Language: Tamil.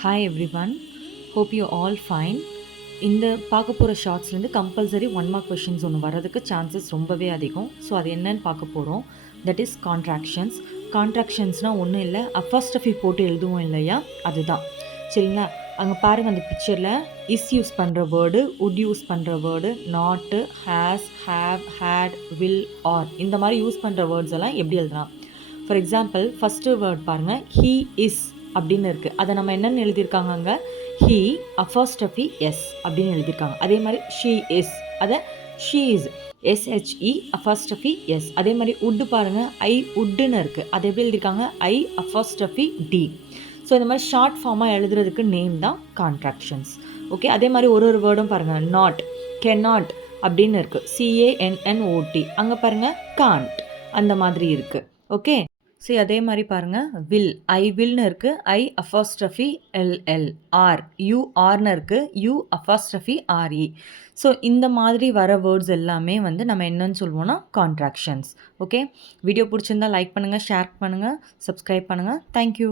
Hi everyone, hope you all fine. இந்த பார்க்க போகிற ஷார்ட்ஸ்லேருந்து கம்பல்சரி 1 மார்க் கொஷின்ஸ் ஒன்று வரதுக்கு சான்சஸ் ரொம்பவே அதிகம். ஸோ அது என்னன்னு பார்க்க போகிறோம். That is contractions. கான்ட்ராக்ஷன்ஸ்னால் ஒன்றும் இல்லை, அப்போஸ்ட்ரோஃபி போட்டு எழுதுவோம் இல்லையா, அதுதான். சரிங்களா? அங்கே பாருங்கள், அந்த பிக்சரில் இஸ் யூஸ் பண்ணுற வேர்டு, உட் யூஸ் பண்ணுற word, not, has, have, had, will, are, இந்த மாதிரி யூஸ் பண்ணுற வேர்ட்ஸ் எல்லாம் எப்படி எழுதலாம். ஃபார் எக்ஸாம்பிள், ஃபஸ்ட்டு வேர்ட் பாருங்கள், ஹீ இஸ் அப்படின்னு இருக்குது. அதை நம்ம என்னென்னு எழுதியிருக்காங்க, அங்கே ஹீ அப்போஸ்ட்ரோஃபி எஸ் அப்படின்னு எழுதியிருக்காங்க. அதே மாதிரி ஷீ இஸ், அதை she is S H E apostrophe S. அதே மாதிரி உட்டு பாருங்கள், ஐ உட்டுன்னு இருக்குது. அதை எப்படி எழுதியிருக்காங்க, ஐ அப்போஸ்ட்ரோஃபி டி. ஸோ இந்த மாதிரி ஷார்ட் ஃபார்மாக எழுதுறதுக்கு நேம் தான் கான்ட்ராக்ஷன்ஸ். ஓகே. அதே மாதிரி ஒரு ஒரு வேர்டும் பாருங்கள், நாட், கெனாட் அப்படின்னு இருக்குது, சிஏஎன்என்ஓடி. அங்கே பாருங்கள் காண்ட், அந்த மாதிரி இருக்குது. ஓகே. ஸோ அதே மாதிரி பாருங்கள், வில், ஐ வில்னு இருக்குது, ஐ அப்போஸ்ட்ரோஃபி எல்எல், ஆர், யூ ஆர்னு இருக்குது, யூ அப்போஸ்ட்ரோஃபி ஆர்இ. ஸோ இந்த மாதிரி வர வேர்ட்ஸ் எல்லாமே வந்து நம்ம என்னன்னு சொல்லுவோம்னா கான்ட்ராக்ஷன்ஸ். ஓகே. வீடியோ பிடிச்சிருந்தா லைக் பண்ணுங்கள், ஷேர் பண்ணுங்கள், சப்ஸ்கிரைப் பண்ணுங்கள். தேங்க்யூ.